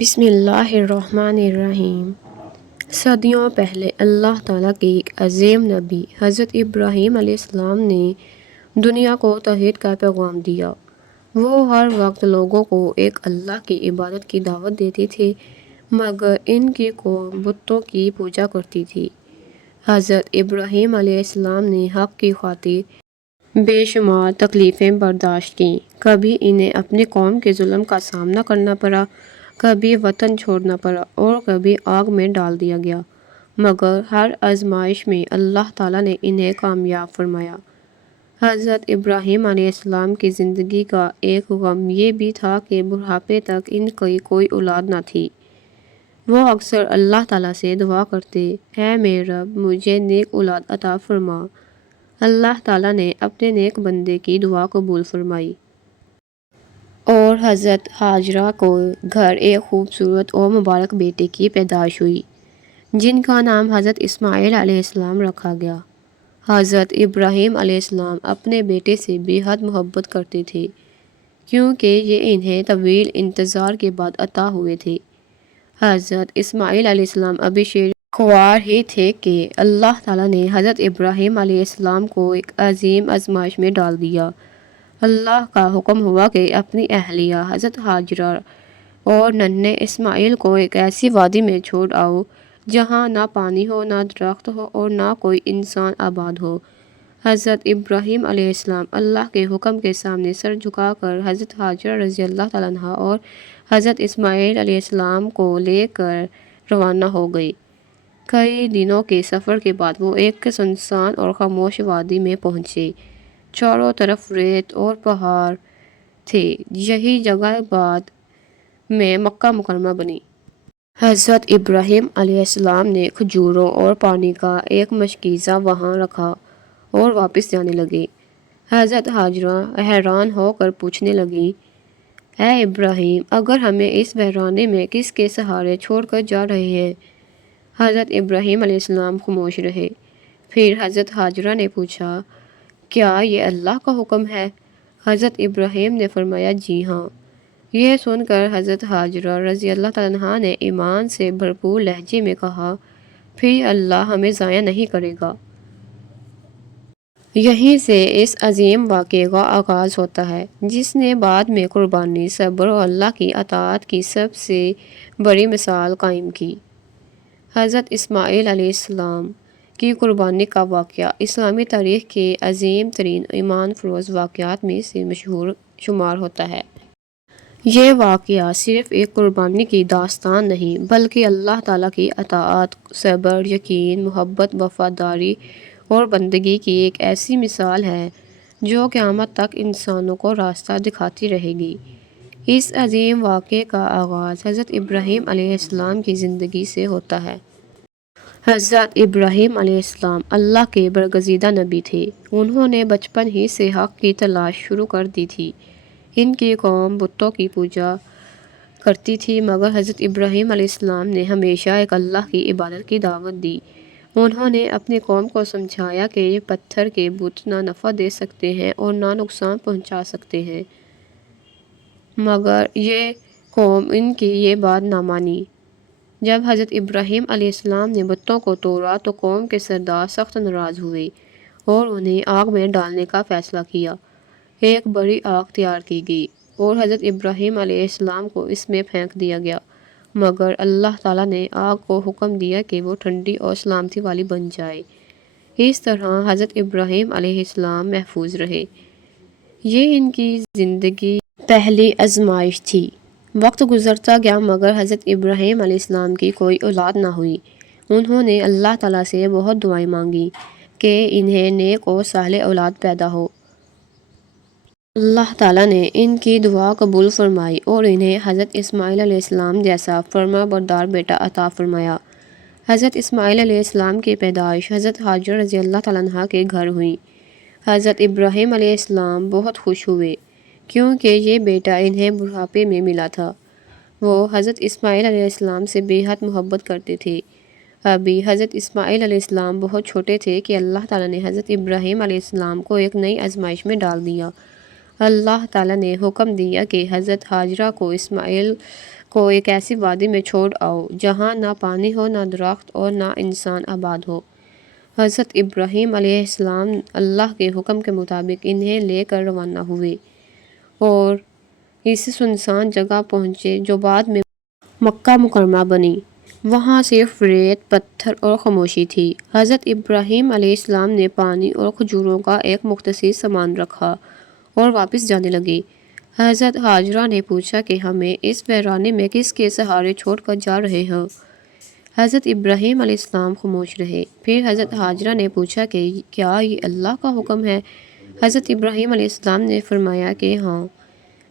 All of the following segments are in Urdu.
بسم اللہ الرحمن الرحیم۔ صدیوں پہلے اللہ تعالیٰ کے ایک عظیم نبی حضرت ابراہیم علیہ السلام نے دنیا کو توحید کا پیغام دیا۔ وہ ہر وقت لوگوں کو ایک اللہ کی عبادت کی دعوت دیتے تھے، مگر ان کی قوم بتوں کی پوجا کرتی تھی۔ حضرت ابراہیم علیہ السلام نے حق کی خاطر بے شمار تکلیفیں برداشت کیں۔ کبھی انہیں اپنی قوم کے ظلم کا سامنا کرنا پڑا، کبھی وطن چھوڑنا پڑا اور کبھی آگ میں ڈال دیا گیا، مگر ہر آزمائش میں اللہ تعالیٰ نے انہیں کامیاب فرمایا۔ حضرت ابراہیم علیہ السلام کی زندگی کا ایک غم یہ بھی تھا کہ بڑھاپے تک ان کی کوئی اولاد نہ تھی۔ وہ اکثر اللہ تعالیٰ سے دعا کرتے، اے میرے رب، مجھے نیک اولاد عطا فرما۔ اللہ تعالیٰ نے اپنے نیک بندے کی دعا قبول فرمائی اور حضرت ہاجرہ کو گھر ایک خوبصورت اور مبارک بیٹے کی پیدائش ہوئی، جن کا نام حضرت اسماعیل علیہ السلام رکھا گیا۔ حضرت ابراہیم علیہ السلام اپنے بیٹے سے بے حد محبت کرتے تھے، کیونکہ یہ انہیں طویل انتظار کے بعد عطا ہوئے تھے۔ حضرت اسماعیل علیہ السلام ابھی شیر خوار ہی تھے کہ اللہ تعالیٰ نے حضرت ابراہیم علیہ السلام کو ایک عظیم آزمائش میں ڈال دیا۔ اللہ کا حکم ہوا کہ اپنی اہلیہ حضرت ہاجرہ اور ننھے اسماعیل کو ایک ایسی وادی میں چھوڑ آؤ جہاں نہ پانی ہو، نہ درخت ہو اور نہ کوئی انسان آباد ہو۔ حضرت ابراہیم علیہ السلام اللہ کے حکم کے سامنے سر جھکا کر حضرت ہاجرہ رضی اللہ تعالیٰ عنہا اور حضرت اسماعیل علیہ السلام کو لے کر روانہ ہو گئے۔ کئی دنوں کے سفر کے بعد وہ ایک سنسان اور خاموش وادی میں پہنچے۔ چاروں طرف ریت اور پہاڑ تھے۔ یہی جگہ بعد میں مکہ مکرمہ بنی۔ حضرت ابراہیم علیہ السلام نے کھجوروں اور پانی کا ایک مشکیزہ وہاں رکھا اور واپس جانے لگے۔ حضرت ہاجرہ حیران ہو کر پوچھنے لگیں، اے ابراہیم، اگر ہمیں اس ویرانے میں کس کے سہارے چھوڑ کر جا رہے ہیں؟ حضرت ابراہیم علیہ السلام خاموش رہے۔ پھر حضرت ہاجرہ نے پوچھا، کیا یہ اللہ کا حکم ہے؟ حضرت ابراہیم نے فرمایا، جی ہاں۔ یہ سن کر حضرت ہاجرہ رضی اللہ تعالیٰ عنہا نے ایمان سے بھرپور لہجے میں کہا، پھر اللہ ہمیں ضائع نہیں کرے گا۔ یہیں سے اس عظیم واقعے کا آغاز ہوتا ہے، جس نے بعد میں قربانی، صبر اور اللہ کی اطاعت کی سب سے بڑی مثال قائم کی۔ حضرت اسماعیل علیہ السلام کی قربانی کا واقعہ اسلامی تاریخ کے عظیم ترین ایمان فروز واقعات میں سے مشہور شمار ہوتا ہے۔ یہ واقعہ صرف ایک قربانی کی داستان نہیں، بلکہ اللہ تعالیٰ کی اطاعت، صبر، یقین، محبت، وفاداری اور بندگی کی ایک ایسی مثال ہے جو قیامت تک انسانوں کو راستہ دکھاتی رہے گی۔ اس عظیم واقعے کا آغاز حضرت ابراہیم علیہ السلام کی زندگی سے ہوتا ہے۔ حضرت ابراہیم علیہ السلام اللہ کے برگزیدہ نبی تھے۔ انہوں نے بچپن ہی سے حق کی تلاش شروع کر دی تھی۔ ان کی قوم بتوں کی پوجا کرتی تھی، مگر حضرت ابراہیم علیہ السلام نے ہمیشہ ایک اللہ کی عبادت کی دعوت دی۔ انہوں نے اپنی قوم کو سمجھایا کہ یہ پتھر کے بت نہ نفع دے سکتے ہیں اور نہ نقصان پہنچا سکتے ہیں، مگر یہ قوم ان کی یہ بات نہ مانی۔ جب حضرت ابراہیم علیہ السلام نے بتوں کو توڑا تو قوم کے سردار سخت ناراض ہوئے اور انہیں آگ میں ڈالنے کا فیصلہ کیا۔ ایک بڑی آگ تیار کی گئی اور حضرت ابراہیم علیہ السلام کو اس میں پھینک دیا گیا، مگر اللہ تعالیٰ نے آگ کو حکم دیا کہ وہ ٹھنڈی اور سلامتی والی بن جائے۔ اس طرح حضرت ابراہیم علیہ السلام محفوظ رہے۔ یہ ان کی زندگی کی پہلی آزمائش تھی۔ وقت گزرتا گیا مگر حضرت ابراہیم علیہ السلام کی کوئی اولاد نہ ہوئی۔ انہوں نے اللہ تعالیٰ سے بہت دعائیں مانگیں کہ انہیں نیک اور صالح اولاد پیدا ہو۔ اللہ تعالیٰ نے ان کی دعا قبول فرمائی اور انہیں حضرت اسماعیل علیہ السلام جیسا فرما بردار بیٹا عطا فرمایا۔ حضرت اسماعیل علیہ السلام کی پیدائش حضرت ہاجرہ رضی اللہ تعالیٰ عنہا کے گھر ہوئی۔ حضرت ابراہیم علیہ السلام بہت خوش ہوئے کیونکہ یہ بیٹا انہیں بڑھاپے میں ملا تھا۔ وہ حضرت اسماعیل علیہ السلام سے بے حد محبت کرتے تھے۔ ابھی حضرت اسماعیل علیہ السلام بہت چھوٹے تھے کہ اللہ تعالیٰ نے حضرت ابراہیم علیہ السلام کو ایک نئی آزمائش میں ڈال دیا۔ اللہ تعالیٰ نے حکم دیا کہ حضرت ہاجرہ کو اسماعیل کو ایک ایسی وادی میں چھوڑ آؤ جہاں نہ پانی ہو، نہ درخت اور نہ انسان آباد ہو۔ حضرت ابراہیم علیہ السلام اللہ کے حکم کے مطابق انہیں لے کر روانہ ہوئے اور اس سنسان جگہ پہنچے جو بعد میں مکہ مکرمہ بنی۔ وہاں صرف ریت، پتھر اور خاموشی تھی۔ حضرت ابراہیم علیہ السلام نے پانی اور کھجوروں کا ایک مختصر سامان رکھا اور واپس جانے لگے۔ حضرت ہاجرہ نے پوچھا کہ ہمیں اس ویرانے میں کس کے سہارے چھوڑ کر جا رہے ہو؟ حضرت ابراہیم علیہ السلام خاموش رہے۔ پھر حضرت ہاجرہ نے پوچھا کہ کیا یہ اللہ کا حکم ہے؟ حضرت ابراہیم علیہ السلام نے فرمایا کہ ہاں۔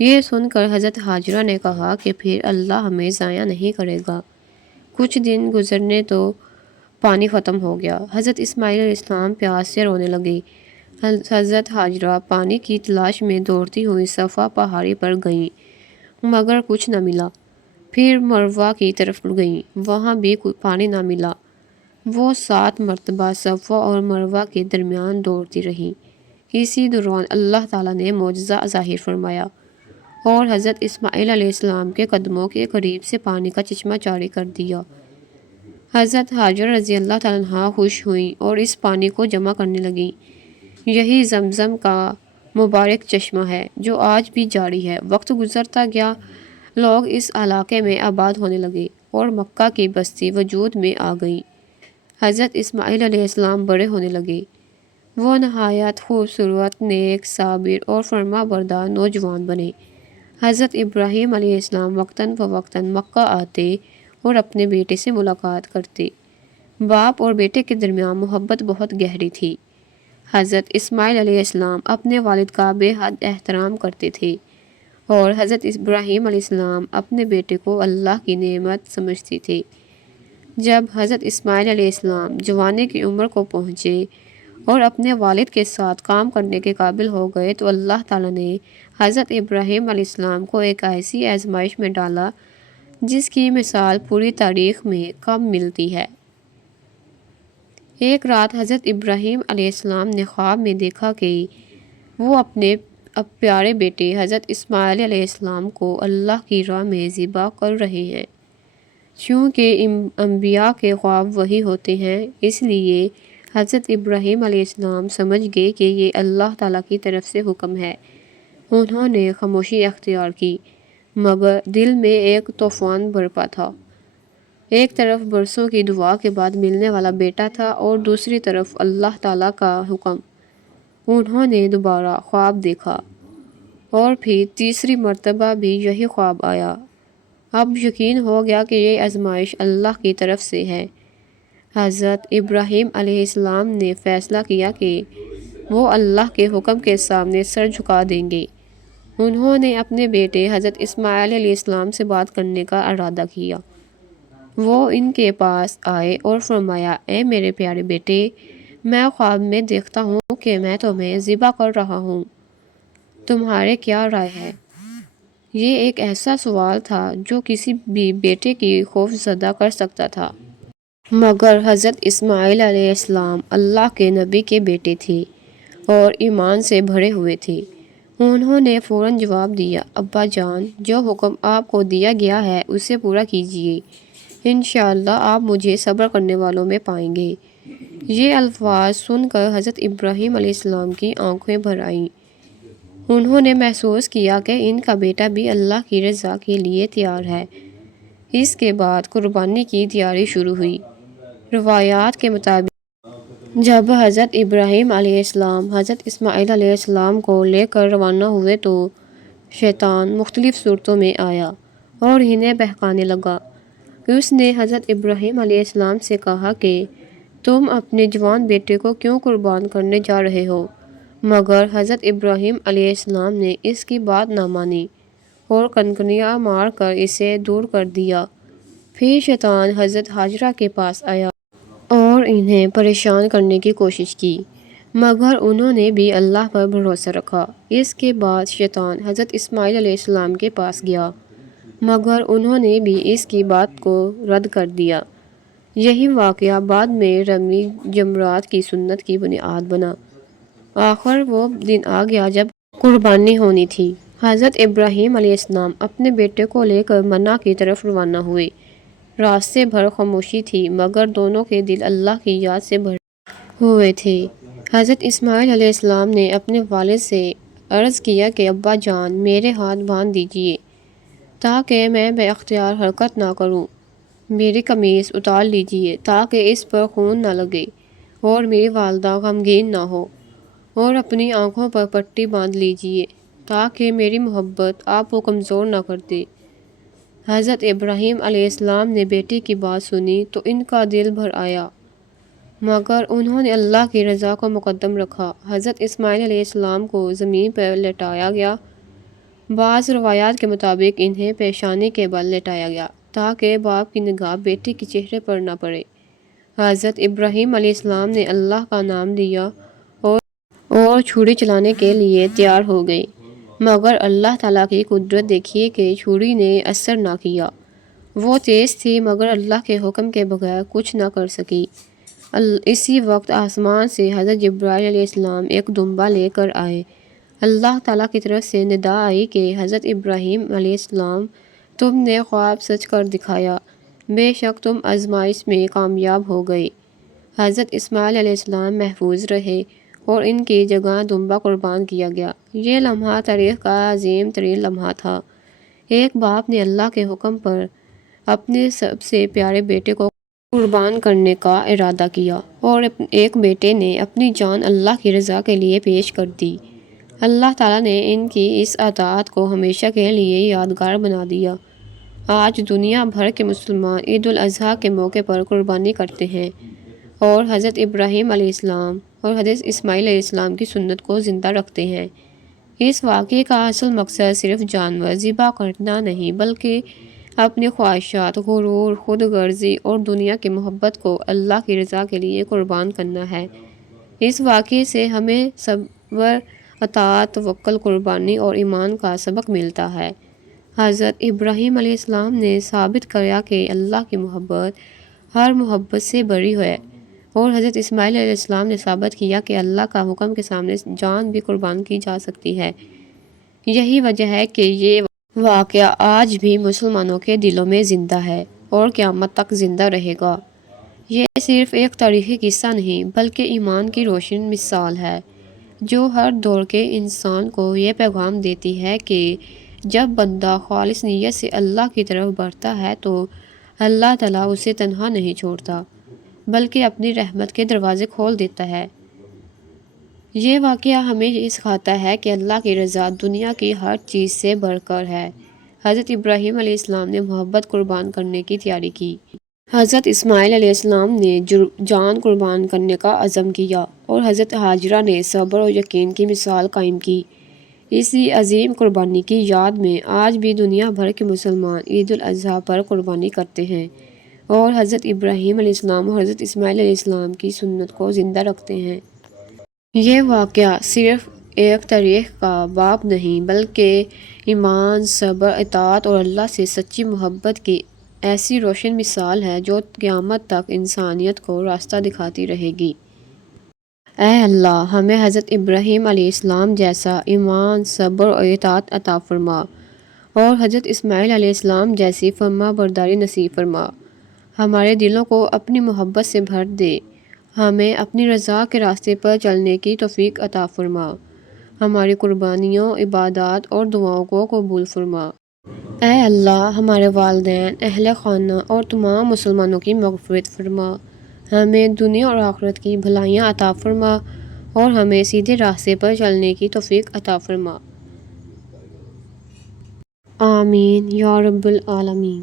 یہ سن کر حضرت ہاجرہ نے کہا کہ پھر اللہ ہمیں ضائع نہیں کرے گا۔ کچھ دن گزرنے تو پانی ختم ہو گیا۔ حضرت اسماعیل علیہ السلام پیاس سے رونے لگے۔ حضرت ہاجرہ پانی کی تلاش میں دوڑتی ہوئی صفا پہاڑی پر گئیں مگر کچھ نہ ملا۔ پھر مروہ کی طرف گئیں، وہاں بھی پانی نہ ملا۔ وہ 7 مرتبہ صفا اور مروہ کے درمیان دوڑتی رہیں۔ اسی دوران اللہ تعالیٰ نے معجزہ ظاہر فرمایا اور حضرت اسماعیل علیہ السلام کے قدموں کے قریب سے پانی کا چشمہ جاری کر دیا۔ حضرت ہاجرہ رضی اللہ تعالیٰ عنہا خوش ہوئیں اور اس پانی کو جمع کرنے لگیں۔ یہی زمزم کا مبارک چشمہ ہے جو آج بھی جاری ہے۔ وقت گزرتا گیا، لوگ اس علاقے میں آباد ہونے لگے اور مکہ کی بستی وجود میں آ گئی۔ حضرت اسماعیل علیہ السلام بڑے ہونے لگے۔ وہ نہایت خوبصورت، نیک، صابر اور فرما بردار نوجوان بنے۔ حضرت ابراہیم علیہ السلام وقتاً فوقتاً مکہ آتے اور اپنے بیٹے سے ملاقات کرتے۔ باپ اور بیٹے کے درمیان محبت بہت گہری تھی۔ حضرت اسماعیل علیہ السلام اپنے والد کا بے حد احترام کرتے تھے اور حضرت ابراہیم علیہ السلام اپنے بیٹے کو اللہ کی نعمت سمجھتے تھے۔ جب حضرت اسماعیل علیہ السلام جوانی کی عمر کو پہنچے اور اپنے والد کے ساتھ کام کرنے کے قابل ہو گئے تو اللہ تعالیٰ نے حضرت ابراہیم علیہ السلام کو ایک ایسی آزمائش میں ڈالا جس کی مثال پوری تاریخ میں کم ملتی ہے۔ ایک رات حضرت ابراہیم علیہ السلام نے خواب میں دیکھا کہ وہ اپنے پیارے بیٹے حضرت اسماعیل علیہ السلام کو اللہ کی راہ میں ذبح کر رہے ہیں۔ چونکہ انبیاء کے خواب وحی ہوتے ہیں، اس لیے حضرت ابراہیم علیہ السلام سمجھ گئے کہ یہ اللہ تعالیٰ کی طرف سے حکم ہے۔ انہوں نے خاموشی اختیار کی، مگر دل میں ایک طوفان برپا تھا۔ ایک طرف برسوں کی دعا کے بعد ملنے والا بیٹا تھا اور دوسری طرف اللہ تعالیٰ کا حکم۔ انہوں نے دوبارہ خواب دیکھا اور پھر تیسری مرتبہ بھی یہی خواب آیا۔ اب یقین ہو گیا کہ یہ آزمائش اللہ کی طرف سے ہے۔ حضرت ابراہیم علیہ السلام نے فیصلہ کیا کہ وہ اللہ کے حکم کے سامنے سر جھکا دیں گے۔ انہوں نے اپنے بیٹے حضرت اسماعیل علیہ السلام سے بات کرنے کا ارادہ کیا۔ وہ ان کے پاس آئے اور فرمایا، اے میرے پیارے بیٹے، میں خواب میں دیکھتا ہوں کہ میں تمہیں ذبح کر رہا ہوں، تمہارے کیا رائے ہے؟ یہ ایک ایسا سوال تھا جو کسی بھی بیٹے کی خوف زدہ کر سکتا تھا۔ مگر حضرت اسماعیل علیہ السلام اللہ کے نبی کے بیٹے تھے اور ایمان سے بھرے ہوئے تھے۔ انہوں نے فوراً جواب دیا، ابا جان، جو حکم آپ کو دیا گیا ہے اسے پورا کیجیے، انشاءاللہ آپ مجھے صبر کرنے والوں میں پائیں گے۔ یہ الفاظ سن کر حضرت ابراہیم علیہ السلام کی آنکھیں بھر آئیں۔ انہوں نے محسوس کیا کہ ان کا بیٹا بھی اللہ کی رضا کے لیے تیار ہے۔ اس کے بعد قربانی کی تیاری شروع ہوئی۔ روایات کے مطابق جب حضرت ابراہیم علیہ السلام حضرت اسماعیل علیہ السلام کو لے کر روانہ ہوئے تو شیطان مختلف صورتوں میں آیا اور انہیں بہکانے لگا۔ اس نے حضرت ابراہیم علیہ السلام سے کہا کہ تم اپنے جوان بیٹے کو کیوں قربان کرنے جا رہے ہو؟ مگر حضرت ابراہیم علیہ السلام نے اس کی بات نہ مانی اور کنکریاں مار کر اسے دور کر دیا۔ پھر شیطان حضرت ہاجرہ کے پاس آیا اور انہیں پریشان کرنے کی کوشش کی، مگر انہوں نے بھی اللہ پر بھروسہ رکھا۔ اس کے بعد شیطان حضرت اسماعیل علیہ السلام کے پاس گیا، مگر انہوں نے بھی اس کی بات کو رد کر دیا۔ یہی واقعہ بعد میں رمی جمرات کی سنت کی بنیاد بنا۔ آخر وہ دن آ گیا جب قربانی ہونی تھی۔ حضرت ابراہیم علیہ السلام اپنے بیٹے کو لے کر منا کی طرف روانہ ہوئے۔ راستے بھر خاموشی تھی مگر دونوں کے دل اللہ کی یاد سے بھرے ہوئے تھے۔ حضرت اسماعیل علیہ السلام نے اپنے والد سے عرض کیا کہ ابا جان، میرے ہاتھ باندھ دیجیے تاکہ میں بے اختیار حرکت نہ کروں۔ میری قمیص اتار لیجیے تاکہ اس پر خون نہ لگے اور میری والدہ غمگین نہ ہو، اور اپنی آنکھوں پر پٹی باندھ لیجیے تاکہ میری محبت آپ کو کمزور نہ کر دے۔ حضرت ابراہیم علیہ السلام نے بیٹی کی بات سنی تو ان کا دل بھر آیا، مگر انہوں نے اللہ کی رضا کو مقدم رکھا۔ حضرت اسماعیل علیہ السلام کو زمین پر لٹایا گیا۔ بعض روایات کے مطابق انہیں پیشانی کے بل لٹایا گیا تاکہ باپ کی نگاہ بیٹی کے چہرے پر نہ پڑے۔ حضرت ابراہیم علیہ السلام نے اللہ کا نام لیا اور چھری چلانے کے لیے تیار ہو گئے، مگر اللہ تعالیٰ کی قدرت دیکھیے کہ چھری نے اثر نہ کیا۔ وہ تیز تھی مگر اللہ کے حکم کے بغیر کچھ نہ کر سکی۔ اسی وقت آسمان سے حضرت جبرائیل علیہ السلام ایک دمبا لے کر آئے۔ اللہ تعالیٰ کی طرف سے ندا آئی کہ حضرت ابراہیم علیہ السلام، تم نے خواب سچ کر دکھایا، بے شک تم آزمائش میں کامیاب ہو گئے۔ حضرت اسماعیل علیہ السلام محفوظ رہے اور ان کی جگہ دمبا قربان کیا گیا۔ یہ لمحہ تاریخ کا عظیم ترین لمحہ تھا۔ ایک باپ نے اللہ کے حکم پر اپنے سب سے پیارے بیٹے کو قربان کرنے کا ارادہ کیا، اور ایک بیٹے نے اپنی جان اللہ کی رضا کے لیے پیش کر دی۔ اللہ تعالیٰ نے ان کی اس اطاعت کو ہمیشہ کے لیے یادگار بنا دیا۔ آج دنیا بھر کے مسلمان عید الاضحیٰ کے موقع پر قربانی کرتے ہیں اور حضرت ابراہیم علیہ السلام اور حضرت اسماعیل علیہ السلام کی سنت کو زندہ رکھتے ہیں۔ اس واقعے کا اصل مقصد صرف جانور ذبح کرنا نہیں بلکہ اپنی خواہشات، غرور، خود غرضی اور دنیا کی محبت کو اللہ کی رضا کے لیے قربان کرنا ہے۔ اس واقعے سے ہمیں صبر، اطاعت، توکل، قربانی اور ایمان کا سبق ملتا ہے۔ حضرت ابراہیم علیہ السلام نے ثابت کیا کہ اللہ کی محبت ہر محبت سے بڑی ہے، اور حضرت اسماعیل علیہ السلام نے ثابت کیا کہ اللہ کا حکم کے سامنے جان بھی قربان کی جا سکتی ہے۔ یہی وجہ ہے کہ یہ واقعہ آج بھی مسلمانوں کے دلوں میں زندہ ہے اور قیامت تک زندہ رہے گا۔ یہ صرف ایک تاریخی قصہ نہیں بلکہ ایمان کی روشن مثال ہے جو ہر دور کے انسان کو یہ پیغام دیتی ہے کہ جب بندہ خالص نیت سے اللہ کی طرف بڑھتا ہے تو اللہ تعالیٰ اسے تنہا نہیں چھوڑتا بلکہ اپنی رحمت کے دروازے کھول دیتا ہے۔ یہ واقعہ ہمیں یہ سکھاتا ہے کہ اللہ کی رضا دنیا کی ہر چیز سے بڑھ کر ہے۔ حضرت ابراہیم علیہ السلام نے محبت قربان کرنے کی تیاری کی۔ حضرت اسماعیل علیہ السلام نے جان قربان کرنے کا عزم کیا اور حضرت ہاجرہ نے صبر اور یقین کی مثال قائم کی۔ اسی عظیم قربانی کی یاد میں آج بھی دنیا بھر کے مسلمان عید الاضحیٰ پر قربانی کرتے ہیں اور حضرت ابراہیم علیہ السلام اور حضرت اسماعیل علیہ السلام کی سنت کو زندہ رکھتے ہیں۔ یہ واقعہ صرف ایک تاریخ کا باب نہیں بلکہ ایمان، صبر، اطاعت اور اللہ سے سچی محبت کی ایسی روشن مثال ہے جو قیامت تک انسانیت کو راستہ دکھاتی رہے گی۔ اے اللہ، ہمیں حضرت ابراہیم علیہ السلام جیسا ایمان، صبر اور اطاعت عطا فرما اور حضرت اسماعیل علیہ السلام جیسی فرما برداری نصیب فرما۔ ہمارے دلوں کو اپنی محبت سے بھر دے، ہمیں اپنی رضا کے راستے پر چلنے کی توفیق عطا فرما، ہماری قربانیوں، عبادات اور دعاؤں کو قبول فرما۔ اے اللہ، ہمارے والدین، اہل خانہ اور تمام مسلمانوں کی مغفرت فرما، ہمیں دنیا اور آخرت کی بھلائیاں عطا فرما اور ہمیں سیدھے راستے پر چلنے کی توفیق عطا فرما۔ آمین یا رب العالمین۔